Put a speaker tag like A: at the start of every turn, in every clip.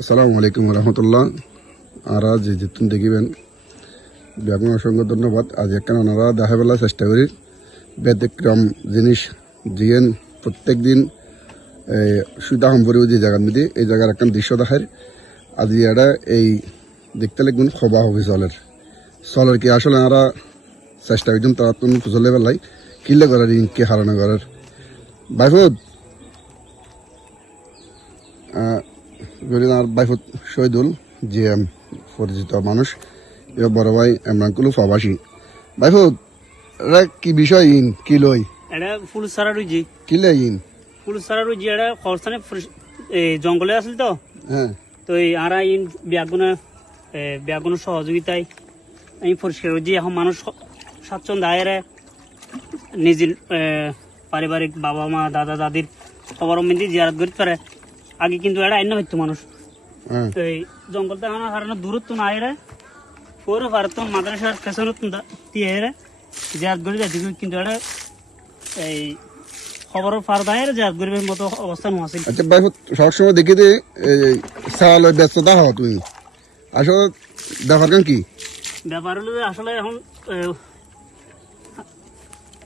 A: আসসালামু আলাইকুম রহমতুল্লাহ আর যে যেতুন দেখিবেন ব্যাপন অসংখ্য ধন্যবাদ। আজ এখানে ওনারা দেখা বেলার চেষ্টা করি। ব্যতিক্রম জিনিস জিয়েন প্রত্যেক দিন সুবিধা সম্পর্কে যে জায়গার মধ্যে এই জায়গার একটা দৃশ্য দেখার আজ এটা এই দেখতে লাগবেন খবা হবে চলের চলের কি আসলে আমরা চেষ্টা করছেন, তারা তুমি চলে বেলাই কিলে করার ইনকে হারানো করার। বাইফুদ আর বাইফুদ শহীদুল যে পরিচিত মানুষ এবার বড় ভাই এমরানকুলু ফাবাসী বাইফুদ এটা কি বিষয় ইন? কি লই?
B: এটা ফুল সারা রুজি।
A: কি লে ইন?
B: ফুল সারা রুজি এটা খরস্থানে জঙ্গলে আছিল তো।
A: হ্যাঁ।
B: তো এই আরা ইন ব্যাগুনে ব্যাগুনের সহযোগিতায় আমি পরিষ্কার রুজি। এখন মানুষ স্বাচ্ছন্দ্য আয়ের নিজের পারিবারিক বাবা মা দাদা দাদির সবার মিলি জিয়ারত করতে পারে। আগে কিন্তু এটা আইন হইতো মানুষ।
A: হ্যাঁ।
B: তো এই জঙ্গলটা এখন দূরত্ব না আয়ের পৌর ভারত মাদ্রাসার দিয়ে যাচ্ছে কিন্তু এটা এই জিয়ারত করিবার মতো অবস্থান আছিল
A: আচ্ছা বাইফুদ সবসময় দেখি যে সাল ব্যস্ততা হও তুমি। আসলে ব্যাপার কেন কি?
B: ব্যাপার হলো যে আসলে এখন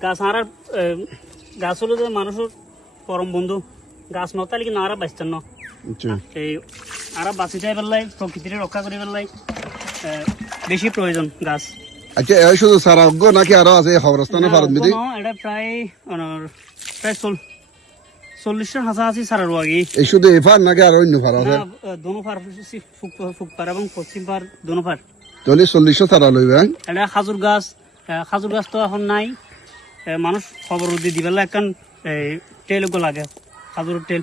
B: গাছ আনার গাছ হলো যে মানুষের পরম বন্ধু। গাছ নতালে কিন্তু আরা বাঁচতেন না। এই আরা বাঁচি যাই পেলাই প্রকৃতির রক্ষা করে পেলাই বেশি প্রয়োজন গাছ।
A: আচ্ছা এই শুধু সারা অজ্ঞ নাকি আরও আছে খবরস্থানে ভারত মিদি
B: এটা প্রায় প্রায় চল চল্লিশের হাসাহাসি সারার আগে।
A: এই শুধু এফার নাকি আরও অন্য ফার আছে?
B: দোনো পার ফুকপার এবং পশ্চিম পার দোনো পার
A: চল্লিশ চল্লিশশো সারা লইবে?
B: এটা খাজুর গাছ খাজুর গাছ তো এখন নাই। মানুষ খবর দি দিবেলা একখান টেল গো লাগে। খাজুর টেল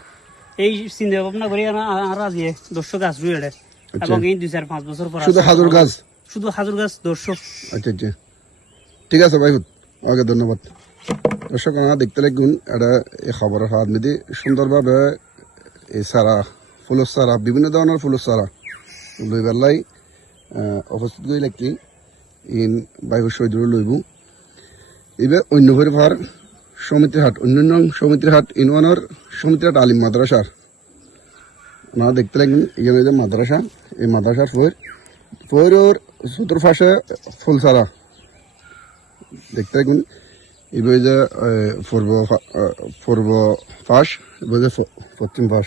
B: এই চিন্তা ভাবনা করি আর আজ দর্শ গাছ রুই এটা এবং এই দুই চার পাঁচ বছর পর
A: শুধু। হাজুর গাছ?
B: শুধু খাজুর গাছ দর্শ
A: আচ্ছা আচ্ছা। ঠিক আছে ভাই ওকে ধন্যবাদ। দর্শক আমরা দেখতে লাগুন এটা এই খবরের হাত মেদি সুন্দরভাবে এই সারা ফুলের সারা বিভিন্ন ধরনের ফুলের সারা লই বেলাই উপস্থিত করে লাগি ইন বাইক শহীদুর লইব এবার অন্য ভরি ভার সমিতির হাট অন্যান্য সমিতির হাট ইনওয়ানোর সমিতির হাট আলিম মাদ্রাসার। ওনারা দেখতে লাগবেন, এখানে যে মাদ্রাসা, এই মাদ্রাসার ফয়ের ফয়ের চতুর্পাশে ফুল সারা দেখতে দেখুন এবার যে পূর্ব পূর্ব পাশ এবার যে পশ্চিম পাশ।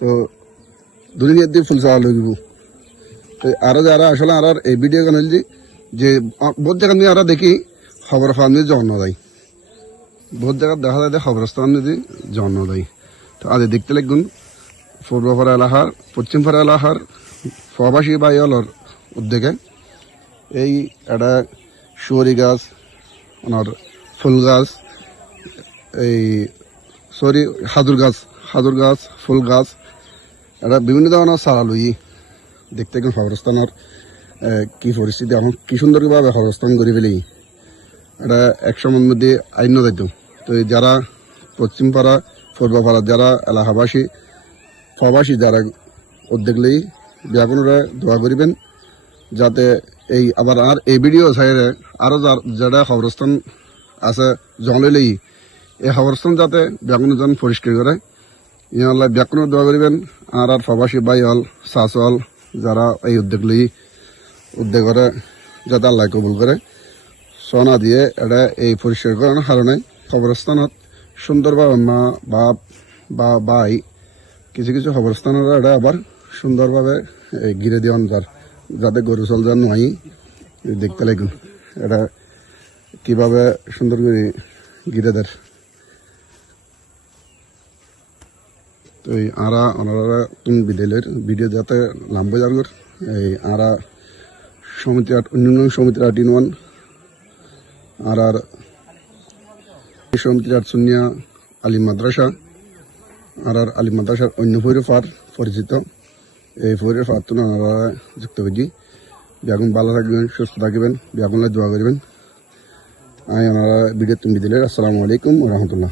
A: তো দুনিয়ার দিয়ে ফুল সারা লইব। তো আরও যারা আসলে আর এই ভিডিও গান যে বহুত জায়গা নিয়ে আরও দেখি, খবর খাওয়ান দিয়ে জন্ম দেয় বহুত জায়গা দেখা যায় খবরস্থান যদি জন্ম দেয় তো আজ দেখতে লাগুন, পূর্ব পাড়া এলাকার, পশ্চিম পাড়া এলাকার প্রবাসী বাইলর উদ্যোগে এই একটা শুয়ারি গাছ, ওনার ফুল গাছ, এই সরি হাজুর গাছ হাজুর গাছ, ফুল গাছ এটা বিভিন্ন ধরনের চারা লই দেখতে গেলে খবরস্থানের কি পরিস্থিতি এখন কি সুন্দরভাবে খবরস্থান করে ফেলি এটা এক সময়ের মধ্যে আইন দায়িত্ব তো যারা পশ্চিম পাড়া পূর্ব পাড়া যারা এলাকাবাসী প্রবাসী যারা উদ্যোগ লই, ব্যাপনরা দোয়া করিবেন, যাতে এই আবার আর এই ভিডিও সাইরে আরও যার- যারা খবরস্থান আছে জঙ্গলে লই, এই খবরস্থান যাতে ব্যাকুন জন পরিষ্কার করে। ইনশাল্লাহ ব্যাকুন দোয়া করিবেন, আর আর প্রবাসী বাই হল চাষ হল, যারা এই উদ্যোগ লই, উদ্যোগ করে, যাতে আল্লাহ কবুল করে। সোনা দিয়ে এটা এই পরিষ্কার করার কারণে খবরস্থানত সুন্দরভাবে মা, বাপ বা বাই কিছু কিছু খবরস্থানের এটা আবার সুন্দরভাবে ঘিরে দেওয়ান যার যাতে গরু চল যান নয় দেখতে লাগুন এটা কীভাবে সুন্দর করে ঘিরে দেয়। তো এই আরা ওনারা তুমি বিদেলের ভিডিও যাতে লাম্বে যার এই আরা সমিতি আট অন্যান্য সমিতির আট ইন ওয়ান আর আর সমিতির আট আলী মাদ্রাসা আর আর আলী মাদ্রাসার অন্য ফৈর পরিচিত। এই ফার তো ওনারা যুক্ত হয়েছি বেগুন ভালো থাকবেন, সুস্থ থাকবেন বেগুনলে দোয়া করবেন। আমি ওনারা ভিডিও তুমি দিলেন। আসসালামু আলাইকুম রহমতুল্লাহ।